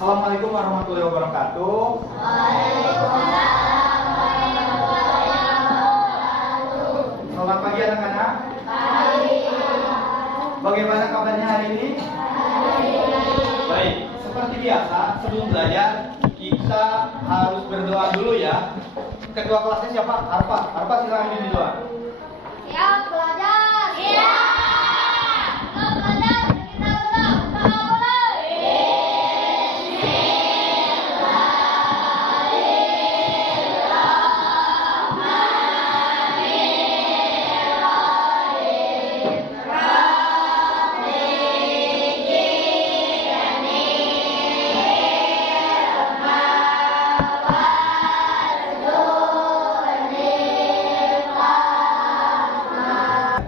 Assalamualaikum warahmatullahi wabarakatuh. Waalaikumsalam warahmatullahi wabarakatuh. Selamat pagi anak-anak. Pagi. Bagaimana kabarnya hari ini? Baik, seperti biasa sebelum belajar kita harus berdoa dulu ya. Ketua kelasnya siapa? Arfa. Arfa silakan pimpin doa. Siap belajar. Siap. Siap belajar. Kita berdoa.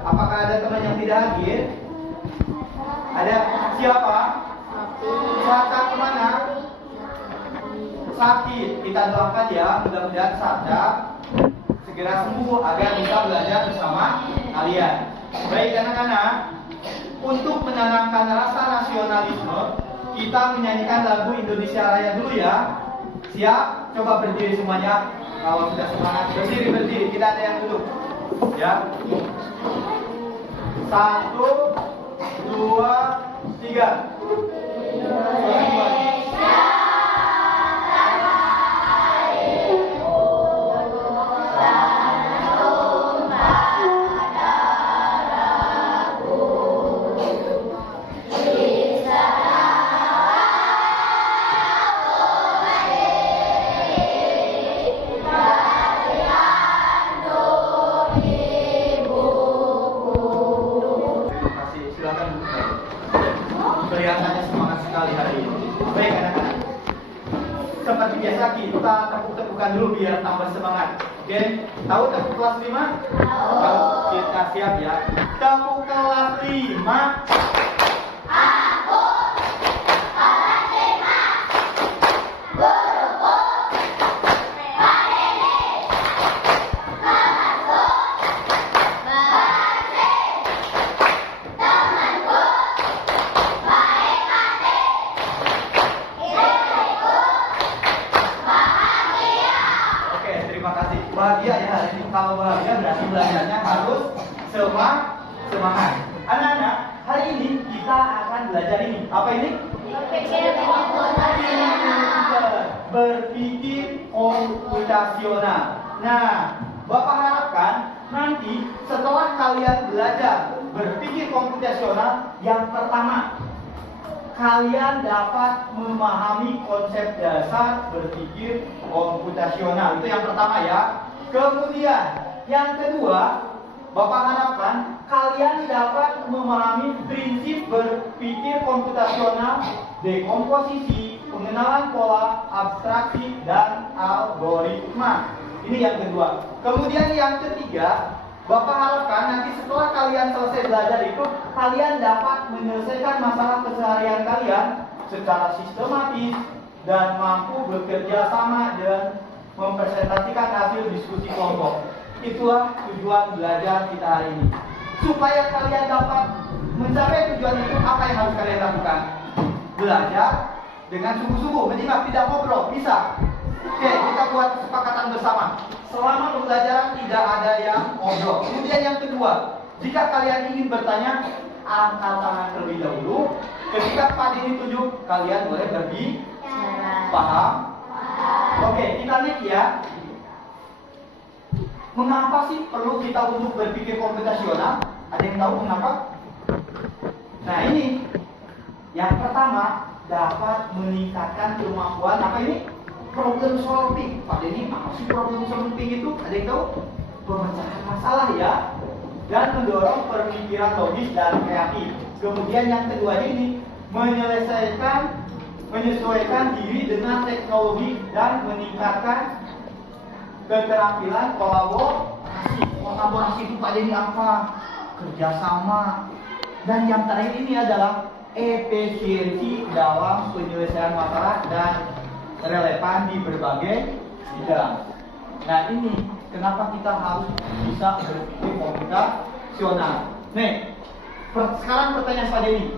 Apakah ada teman yang tidak hadir? Ada siapa? Saka kemana? Sakit. Kita doakan ya, mudah-mudahan Saka segera sembuh agar bisa belajar bersama kalian. Baik anak-anak, untuk menanamkan rasa nasionalisme, kita menyanyikan lagu Indonesia Raya dulu ya. Siap? Coba berdiri semuanya. Kalau sudah semangat, berdiri. Kita ada yang duduk. Ya. 1, 2, 3. Silakan. Kelihatannya semangat sekali hari ini. Baik anak-anak. Seperti biasa kita tepuk-tepukan dulu biar tambah semangat. Oke? Tahu tepuk kelas 5? Tahu. Kita siap ya. Tepuk kelas 5. Oke, terima kasih. Bahagia ya hari ini. Kalau bahagia berarti belajarnya harus semangat. Anak-anak, hari ini kita akan belajar ini. Apa ini? Berpikir komputasional. Nah, Bapak harapkan nanti setelah kalian belajar berpikir komputasional, yang pertama kalian dapat memahami konsep dasar berpikir komputasional. Itu yang pertama ya. Kemudian yang kedua, Bapak harapkan kalian dapat memahami prinsip berpikir komputasional, dekomposisi, pengenalan pola, abstraksi, dan algoritma. Ini yang kedua. Kemudian yang ketiga, Bapak harapkan nanti setelah kalian selesai belajar itu, kalian dapat menyelesaikan masalah keseharian kalian secara sistematis dan mampu bekerja sama dan mempresentasikan hasil diskusi kelompok. Itulah tujuan belajar kita hari ini. Supaya kalian dapat mencapai tujuan itu, apa yang harus kalian lakukan? Belajar dengan sungguh-sungguh, menyimak, tidak ngobrol, bisa. Oke, kita buat kesepakatan bersama. Selama pembelajaran tidak ada yang ngobrol. Kemudian yang kedua, jika kalian ingin bertanya, angkat tangan terlebih dahulu. Ketika Pak Dini tunjuk, kalian boleh berbicara. Paham? Oke, kita next ya. Mengapa sih perlu kita untuk berpikir komputasional? Ada yang tahu mengapa? Nah ini, yang pertama dapat meningkatkan kemampuan apa ini? Problem solving. Pak Denny, apa sih problem solving itu? Ada yang tahu? Pemecahan masalah ya. Dan mendorong pemikiran logis dan kreatif. Kemudian yang kedua ini menyesuaikan diri dengan teknologi dan meningkatkan keterampilan kolaborasi. Kolaborasi itu Pak Denny apa? Kerjasama. Dan yang terakhir ini adalah efisiensi dalam penyelesaian masalah dan relevan di berbagai bidang. Nah ini kenapa kita harus bisa berpikir komputasional. Nih, sekarang pertanyaan Pak Denny.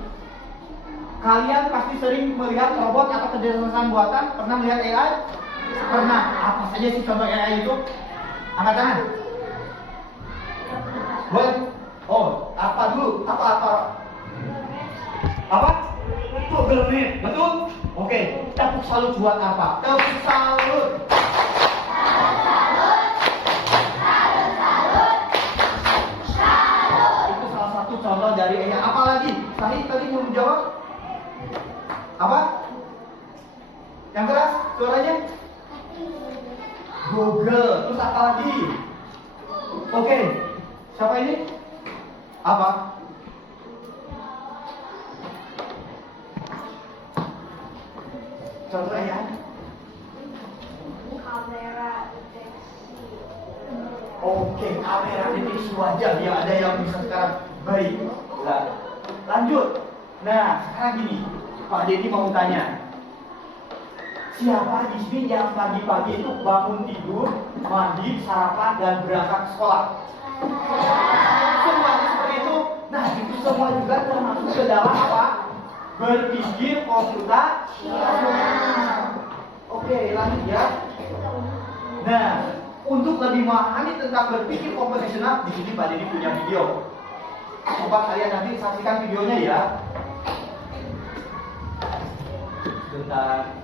Kalian pasti sering melihat robot atau kecerdasan buatan. Pernah melihat AI? Pernah. Apa saja sih contoh AI itu? Angkat tangan. Boleh? Oh, apa dulu? Apa? Google Meet, betul? Oke, tepuk salut buat apa? Tepuk salut. Itu salah satu contoh dari AI. Apa lagi? Sahih tadi mau menjawab? Apa? Yang keras suaranya? Google. Terus apa lagi? Oke, siapa ini? Apa? Contoh ya. Kamera deteksi. Oke, kamera deteksi wajah ya, ada yang bisa sekarang. Baik. Nah, lanjut. Nah, sekarang gini, Pak Denny mau tanya. Siapa di sini yang pagi-pagi itu bangun tidur, mandi, sarapan, dan berangkat ke sekolah? Semuanya seperti itu. Nah, itu semua juga termasuk ke dalam apa? Berpikir komputasional. Oke, lanjut ya. Nah, untuk lebih memahami tentang berpikir komputasional, di sini Pak Denny punya video. Coba kalian nanti saksikan videonya ya. Bentar.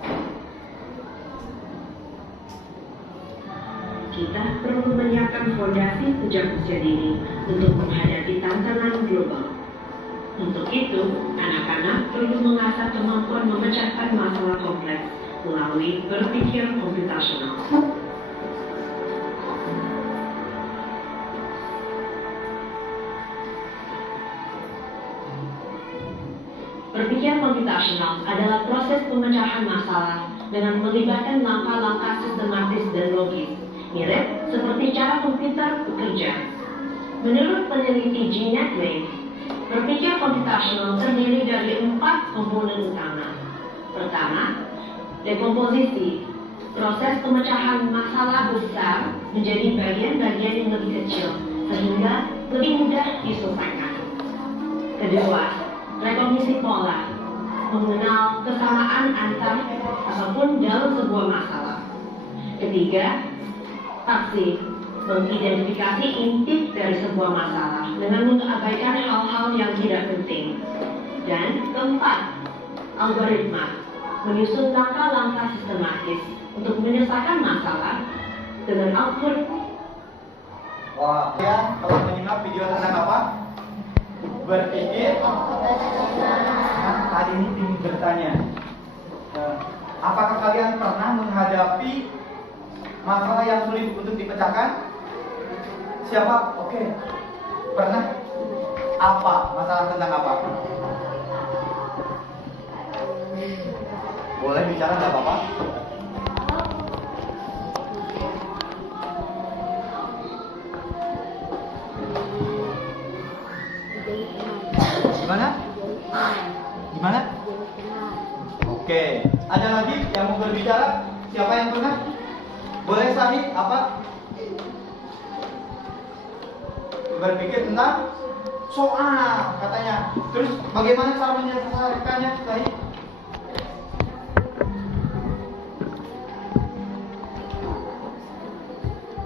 Kita perlu menyiapkan fondasi sejak usia dini untuk menghadapi tantangan global. Untuk itu, anak-anak perlu mengasah kemampuan memecahkan masalah kompleks melalui berpikir komputasional. Berpikir komputasional adalah proses pemecahan masalah dengan melibatkan langkah-langkah sistematis dan logis, mirip seperti cara komputer bekerja. Menurut peneliti Jeanette Lane, berpikir komputasional terdiri dari 4 komponen utama. Pertama, dekomposisi, proses pemecahan masalah besar menjadi bagian-bagian yang lebih kecil sehingga lebih mudah diselesaikan. Kedua, rekognisi pola, mengenal kesamaan antar ataupun dalam sebuah masalah. Ketiga, taksi, mengidentifikasi inti dari sebuah masalah dengan mengabaikan hal-hal yang tidak penting. Dan keempat, algoritma, menyusun langkah-langkah sistematis untuk menyelesaikan masalah dengan output. Wah, ya, telah menyimak video tentang apa? Berpikir. Nah, tadi ini ingin bertanya, apakah kalian pernah menghadapi masalah yang sulit untuk dipecahkan? Siapa? Oke, pernah. Apa? Masalah tentang apa? Boleh bicara, nggak apa-apa. Gimana? Gimana? Oke, ada lagi yang mau berbicara? Siapa yang pernah? Boleh Sahih apa? Berpikir tentang soal katanya. Terus bagaimana cara menyelesaikannya Sahih?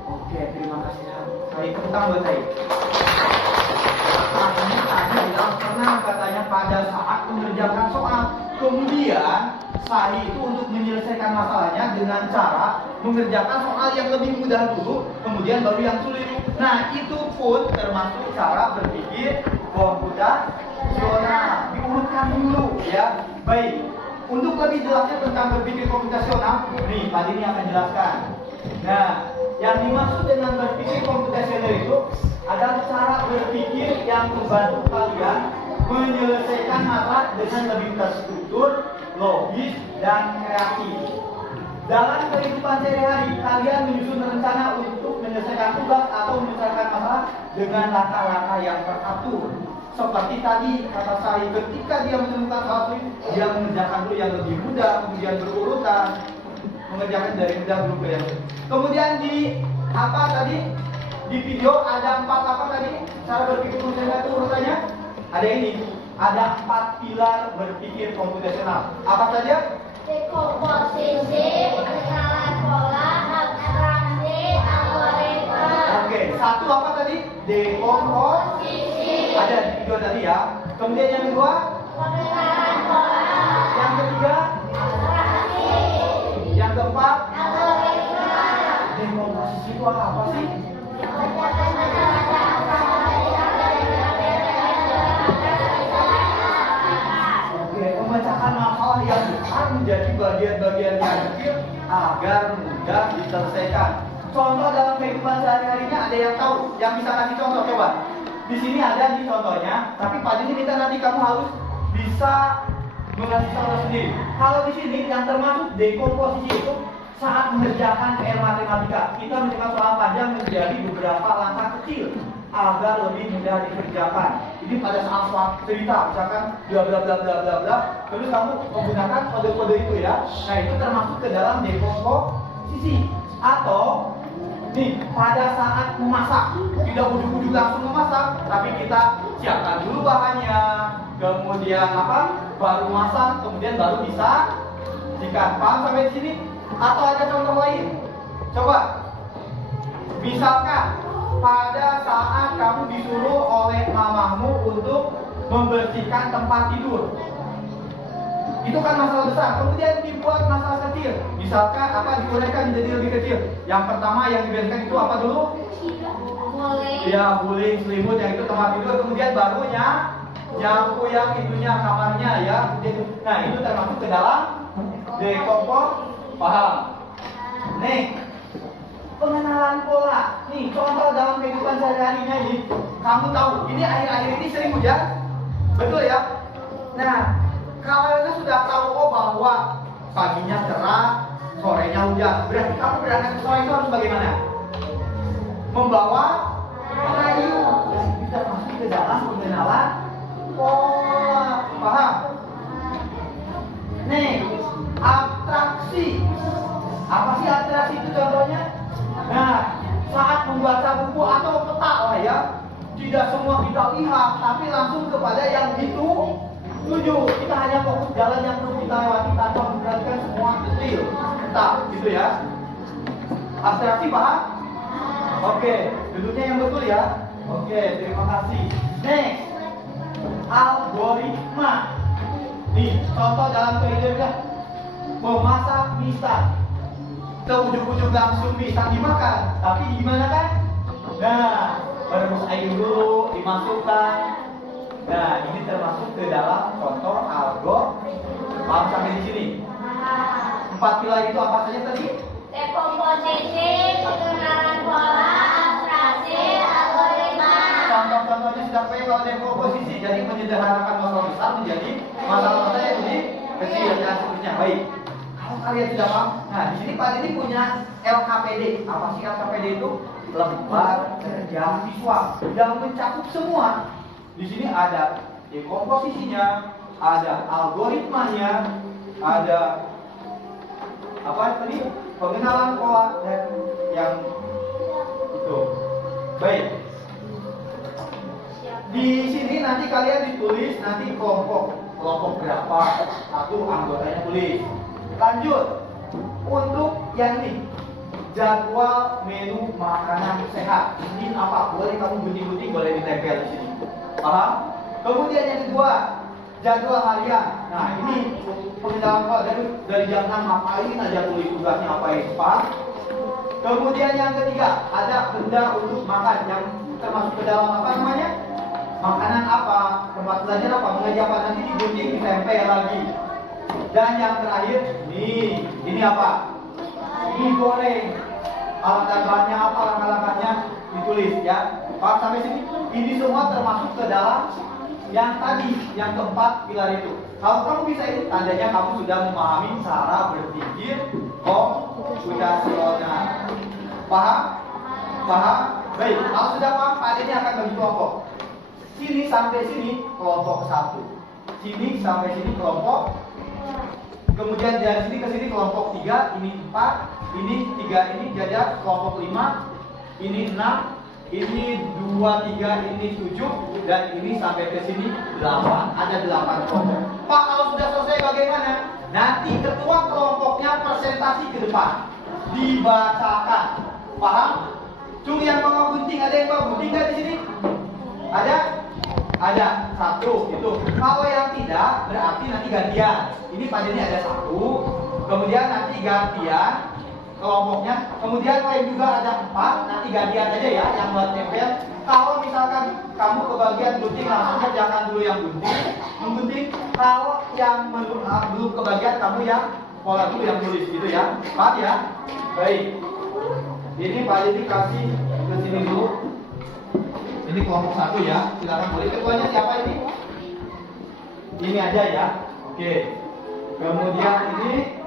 Oke, terima kasih Sahih. Tentang buat Sahih. Tadi bilang pernah katanya pada saat mengerjakan soal, kemudian Sahih itu untuk menyelesaikan masalahnya dengan cara mengerjakan soal yang lebih mudah dulu, kemudian baru yang sulit. Nah, itu pun termasuk cara berpikir komputasional. Diurutkan dulu ya. Baik, untuk lebih jelasnya tentang berpikir komputasional, nih tadi ini akan jelaskan. Nah, yang dimaksud dengan berpikir komputasional itu adalah cara berpikir yang membantu kalian menyelesaikan masalah dengan lebih terstruktur, logis, dan kreatif. Dalam kehidupan sehari-hari, kalian menyusun rencana untuk menyelesaikan tugas atau menyelesaikan masalah dengan langkah-langkah yang teratur. Seperti tadi kata saya, ketika dia menemukan hal sulit, dia mengerjakan dulu yang lebih mudah, kemudian berurutan, mengerjakan dari mudah dulu ke yang sulit. Kemudian di apa tadi? Di video ada 4 apa tadi? Cara berpikir komputasional itu urutannya? Ada ini. ada 4 pilar berpikir komputasional. Apa saja? Dekomposisi, pengenalan pola, abstraksi, algoritma. Oke, satu apa tadi? Dekomposisi. Ada di video tadi ya. Kemudian yang kedua? Pengenalan pola, Yang ketiga? abstraksi, Yang keempat? algoritma. Dekomposisi itu apa sih? Oke, memecahkan masalah yang besar menjadi bagian-bagian yang kecil agar mudah diselesaikan. Contoh dalam kehidupan sehari-harinya ada yang tahu, yang bisa kasih contoh coba. Di sini ada nih contohnya, tapi pada ini minta nanti kamu harus bisa mengasih contoh sendiri. Kalau di sini yang termasuk dekomposisi itu saat mengerjakan PR matematika, kita mencoba soal panjang menjadi beberapa langkah kecil agar lebih mudah dikerjakan. Ini pada saat soal cerita, misalkan bla bla bla bla bla bla, terus kamu menggunakan kode-kode itu ya. Nah itu termasuk ke dalam dekomposisi. Atau nih pada saat memasak, tidak ujuk-ujuk langsung memasak, tapi kita siapkan dulu bahannya, kemudian baru masak, kemudian baru bisa jika paham sampai sini. Atau ada contoh lain, coba misalkan pada saat kamu disuruh oleh mamamu untuk membersihkan tempat tidur, itu kan masalah besar, kemudian dibuat masalah kecil, misalkan dikurangkan menjadi lebih kecil. Yang pertama yang dibersihkan itu apa dulu? Mulai. Ya, guling, selimut, yang itu tempat tidur, kemudian barunya nyapu yang itunya kamarnya ya. Nah itu termasuk ke dalam dekomposisi. Paham? Nih, pengenalan pola. Nih, contoh dalam kehidupan sehari-harinya ini. Kamu tahu, ini akhir-akhir ini sering hujan. Betul ya? Nah, kalau sudah tahu bahwa paginya cerah, sorenya hujan, berarti kamu berangkat ke sekolah itu harus bagaimana? Membawa payung. Bisa masuk ke dalam pengenalan pola. Paham? Nih, abstraksi. Apa sih abstraksi itu contohnya? Nah, saat membaca buku atau peta lah ya, tidak semua kita lihat, tapi langsung kepada yang itu tuju. Kita hanya fokus jalan yang perlu kita lewati tanpa memperhatikan semua detail. Peta, gitu ya. Abstraksi paham? Oke, duduknya yang betul ya. Oke, terima kasih. Next, algoritma. Nih, contoh dalam kehidupan memasak mie instan. Ujung-ujung langsung mie instan dimakan, tapi gimana kan? Nah, merebus air dulu, dimasukkan. Nah, ini termasuk ke dalam contoh algoritma. Paham sampai di sini? 4 pilar itu apa saja tadi? Dekomposisi, pengenalan pola, abstraksi, algoritma. Contoh-contohnya sudah pakai kalau dekomposisi, jadi menyederhanakan masalah besar menjadi masalah-masalah yang lebih kecil dan seterusnya. Baik. Kalau kalian sudah paham, nah di sini Pak ini punya LKPD. Apa sih LKPD itu? Lembar kerja siswa yang mencakup semua. Di sini ada dekomposisinya, ada algoritmanya, ada apa tadi? Pengenalan pola dan yang itu. Baik. Di sini nanti kalian ditulis nanti kelompok berapa, satu anggotanya tulis. Lanjut untuk yang ini jadwal menu makanan sehat. Ini apa? Boleh kamu gunting-gunting, boleh ditempel di sini. Paham? Kemudian yang kedua jadwal harian. Nah ini pengenalan pola dari jam 6 ngapain aja, tulis tugasnya apa yang paham? Kemudian yang ketiga ada benda untuk makan yang termasuk ke dalam apa namanya? Makanan apa, tempat belajar apa, mengaji apa, nanti digunting, ditempel lagi. Dan yang terakhir, ini apa? Mie goreng. Alat dan bahannya apa, langkah-langkahnya ditulis ya. Paham sampai sini? Ini semua termasuk ke dalam yang tadi, yang keempat pilar itu. Kalau kamu bisa itu, tandanya kamu sudah memahami cara berpikir komputasional. Paham? Paham? Baik, kalau sudah paham, Pak ini akan bagi kelompok. Sini sampai sini kelompok 1, sini sampai sini kelompok, kemudian dari sini ke sini kelompok 3, ini 4, ini 3 ini jadi kelompok 5, ini 6, ini 2, 3, ini 7, dan ini sampai ke sini 8. Ada 8 kelompok. Pak, kalau sudah selesai bagaimana? Nanti ketua kelompoknya presentasi ke depan, dibacakan. Paham? Cung yang bawa gunting, ada yang bawa gunting nggak di sini? Ada? Ada. 1 itu. Kalau yang tidak, berarti nanti gantian. Ini pada ini ada 1. Kemudian nanti gantian kelompoknya. Kemudian lain juga ada 4. Nanti gantian aja ya yang buat tempel. Kalau misalkan kamu kebagian gunting, langsung aja jangan dulu yang menggunting. Kalau yang belum kebagian, kamu yang pola dulu yang tulis gitu ya. Paham ya? Baik. Ini Pak Dedi kasih ke sini dulu. Ini kelompok 1 ya. Silakan boleh. Ketuanya siapa ini? Ini aja ya. Oke. Kemudian ini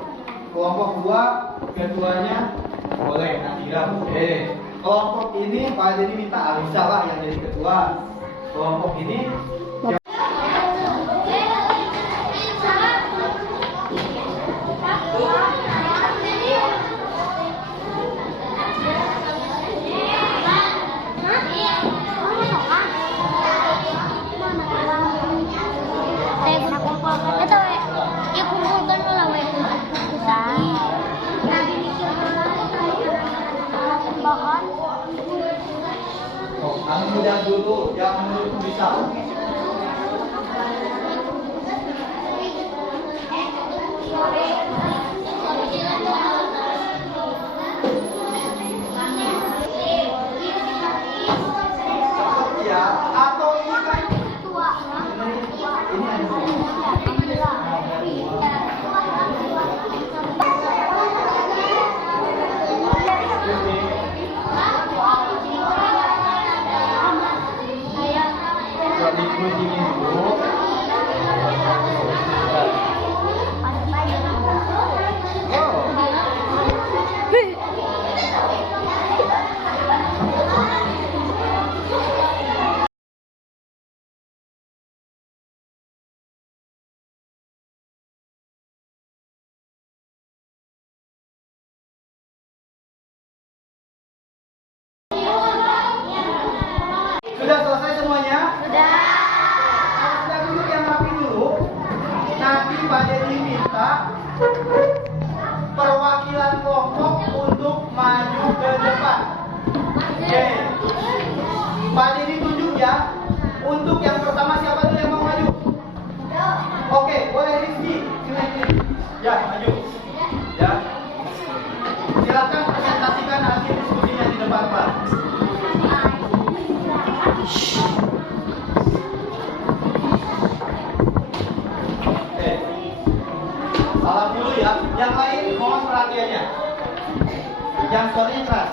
kelompok 2, ketuanya boleh Nadira. Oke. Kelompok ini Pak Dedi minta Alisa lah yang jadi ketua. Kelompok ini yang muda dulu, yang menurut bisa. Ya, atau ini kan ini sudah selesai semuanya? Sudah. Sudah duduk yang rapi dulu. Nanti Pak Dedi minta perwakilan kelompok untuk maju ke depan. Oke. Pak Dedi tunjuk ya. Untuk yang pertama siapa dulu yang mau maju? Oke, boleh Rizky. Sini. Ya, maju. Ya. Silakan presentasikan hasil diskusinya di depan Pak. Salam dulu ya. Yang lain mohon perhatiannya. Yang suaranya keras.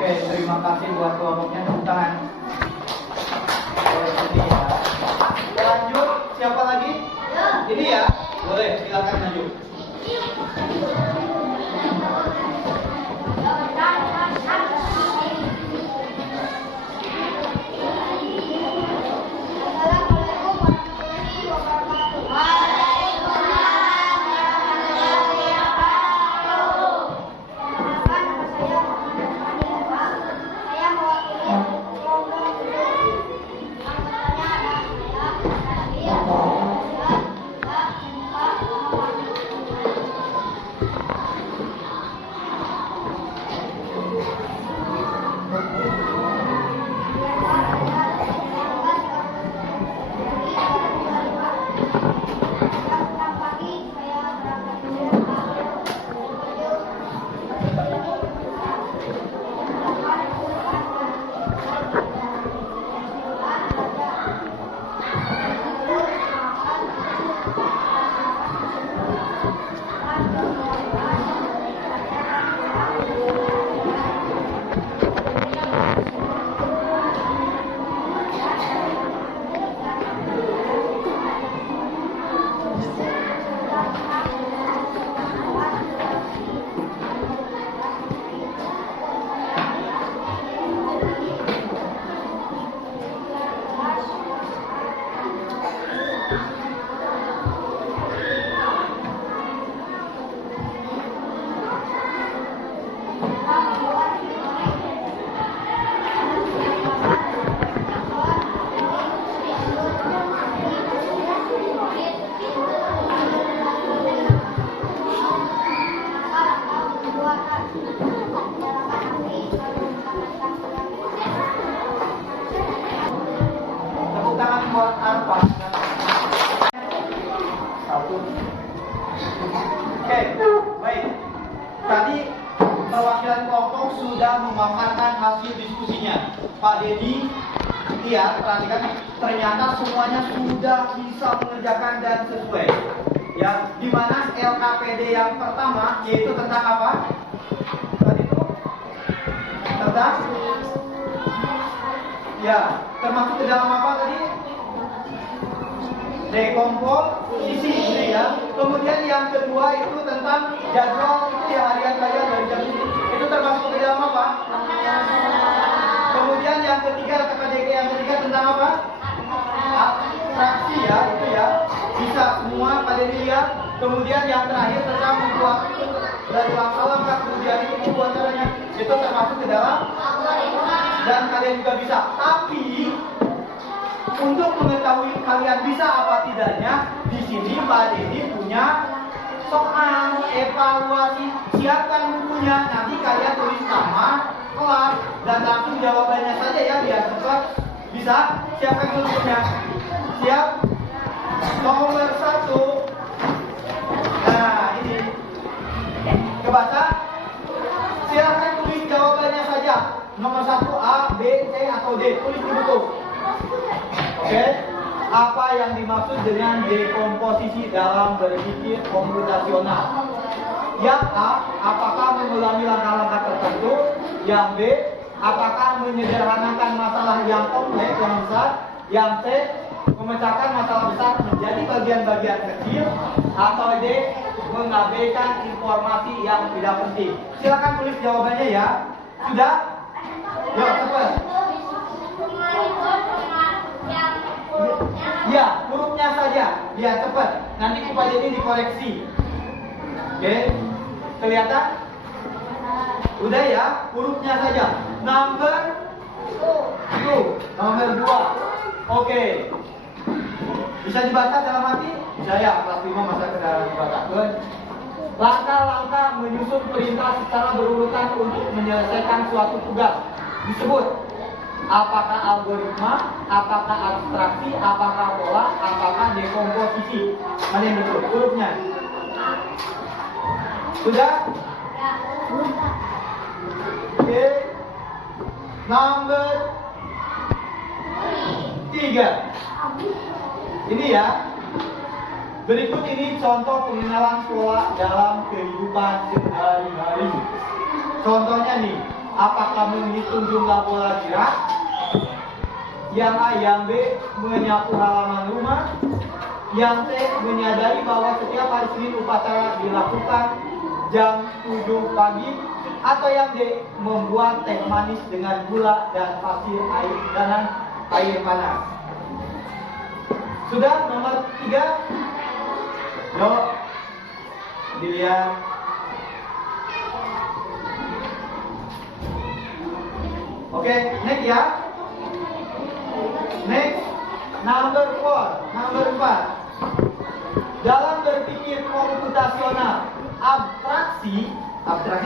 Oke, terima kasih buat kelompoknya, tepuk tangan. Lanjut, siapa lagi? Ini ya, boleh silakan maju. Oke, baik. Tadi perwakilan kelompok sudah memaparkan hasil diskusinya. Pak Dedi, lihat, perhatikan, ternyata semuanya sudah bisa mengerjakan dan sesuai. Ya, di mana LKPD yang pertama yaitu tentang apa? Tadi itu tentang ya, termasuk ke dalam apa tadi? Dekomposisi gitu ya. Kemudian yang kedua itu tentang jadwal itu ya, harian kalian dari jam ini. Itu termasuk ke dalam apa? Kemudian yang ketiga KPDK yang ketiga tentang apa? Abstraksi ya, itu ya. Bisa semua pada dilihat. Kemudian yang terakhir tentang membuat dari langkah-langkah kemudian itu membuat caranya. Itu termasuk ke dalam dan kalian juga bisa. Tapi untuk mengetahui kalian bisa apa tidaknya, di sini Pak Dedi punya soal evaluasi. Siapkan bukunya, nanti kalian tulis nama, kelas, dan langsung jawabannya saja ya, biar cepat. Bisa? Siapkan bukunya. Siap? Nomor 1. Nah, ini. Kebaca? Silakan tulis jawabannya saja. Nomor 1 A, B, C, atau D. Tulis di buku. Oke, apa yang dimaksud dengan dekomposisi dalam berpikir komputasional? Yang A, apakah mengulangi langkah-langkah tertentu? Yang B, apakah menyederhanakan masalah yang kompleks yang besar? Yang C, memecahkan masalah besar menjadi bagian-bagian kecil? Atau D, mengabaikan informasi yang tidak penting? Silakan tulis jawabannya ya. Sudah? Yuk, cepat. Ya, hurufnya saja, biar cepat. Nanti Pak Dedi dikoreksi. Oke, kelihatan? Udah ya, hurufnya saja. Nomor 2. Oke. Bisa dibaca dalam hati? Bisa ya, kelas 5 masa kendaraan dibaca. Langkah-langkah menyusun perintah secara berurutan untuk menyelesaikan suatu tugas disebut apakah algoritma, apakah abstraksi, apakah pola, apakah dekomposisi. Mana yang betul? Hurufnya. Sudah? Oke. Nomor 3. Ini ya. Berikut ini contoh pengenalan pola dalam kehidupan sehari-hari. Contohnya nih, apakah menghitung jumlah bola gerak? Yang A, yang B, menyapu halaman rumah. Yang C, menyadari bahwa setiap hari Senin upacara dilakukan jam 7 pagi. Atau yang D, membuat teh manis dengan gula dan pasir air dan air panas. Sudah nomor 3? Yuk, dilihat. Oke, next ya. Next, number 4. Dalam berpikir komputasional, abstraksi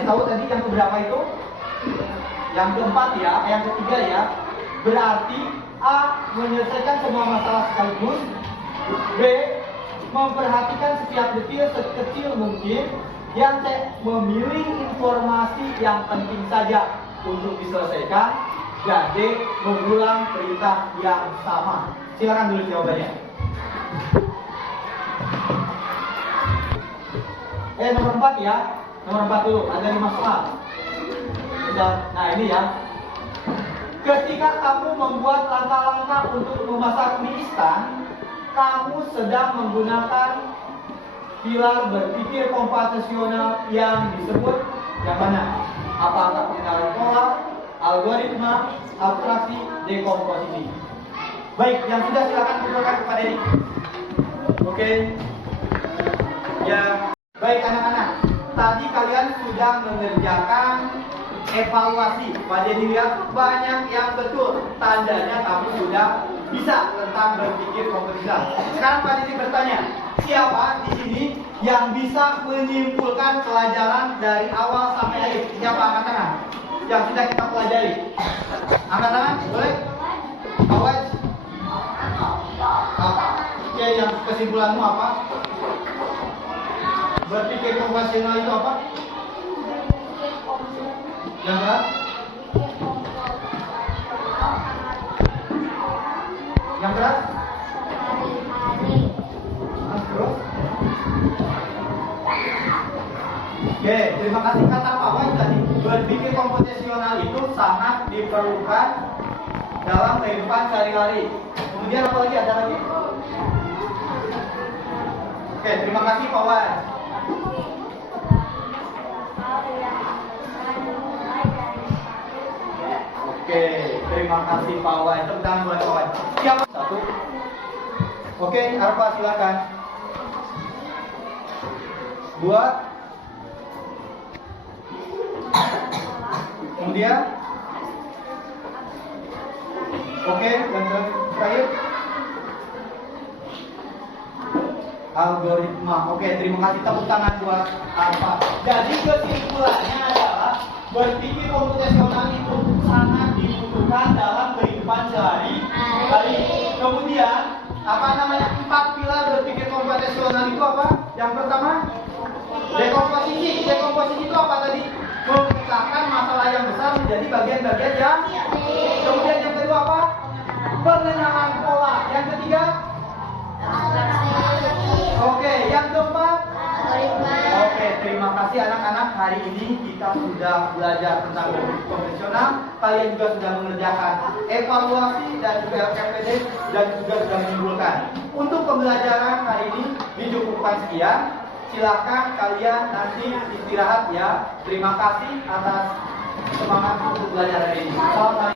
tahu tadi yang keberapa itu? Yang keempat ya, yang ketiga ya. Berarti A, menyelesaikan semua masalah sekaligus. B, memperhatikan setiap detail sekecil mungkin. Yang C, memilih informasi yang penting saja untuk diselesaikan. Dan D, mengulang perintah yang sama. Silakan tulis jawabannya. Nomor 4 ya. Nomor 4 dulu, ada 5 soal. Nah ini ya. Ketika kamu membuat langkah-langkah untuk memasak mie instan, kamu sedang menggunakan pilar berpikir komputasional yang disebut yang mana? Apakah pengenalan pola, algoritma, abstraksi, dekomposisi? Baik, yang sudah silakan kumpulkan kepada ini. Oke. Ya, baik anak-anak. Tadi kalian sudah mengerjakan evaluasi. Pada dilihat banyak yang betul. Tandanya kamu sudah bisa tentang berpikir komputasional. Sekarang Pak Didi bertanya, siapa di sini yang bisa menyimpulkan pelajaran dari awal sampai akhir? Siapa angkat tangan? Yang sudah kita pelajari. Angkat tangan, boleh? Awas. Oke, yang kesimpulanmu apa? Berpikir konvensional itu apa? Yang keras? Yang keras? Terus? Oke, terima kasih. Kata Pawai tadi, berpikir komputasional itu sangat diperlukan dalam kehidupan sehari-hari. Kemudian apa lagi? Ada lagi? Oke, terima kasih Pawai. Oke, terima kasih Pawai. Tepuk tangan buat Pawai. Siapa? Satu. Oke, Arfa silakan. Buat. Kemudian. Oke, yang terakhir. Algoritma. Oke, terima kasih. Tepuk tangan buat Arfa. Jadi kesimpulannya adalah berpikir komputasional itu sangat dibutuhkan dalam kehidupan sehari-hari. Kemudian apa namanya 4 pilar berpikir komputasional itu apa? Yang pertama dekomposisi. Dekomposisi itu apa tadi? Memecahkan masalah yang besar menjadi bagian-bagian yang. Kemudian yang kedua apa? Pengenalan pola. Yang ketiga. Oke, yang keempat. Oke, terima kasih anak-anak. Hari ini kita sudah belajar tentang berpikir konvensional. Kalian juga sudah mengerjakan evaluasi dan juga LKPD dan juga sudah menyimpulkan. Untuk pembelajaran hari ini dicukupkan sekian. Silakan kalian nanti istirahat ya. Terima kasih atas semangat untuk belajar hari ini. Selamat hari.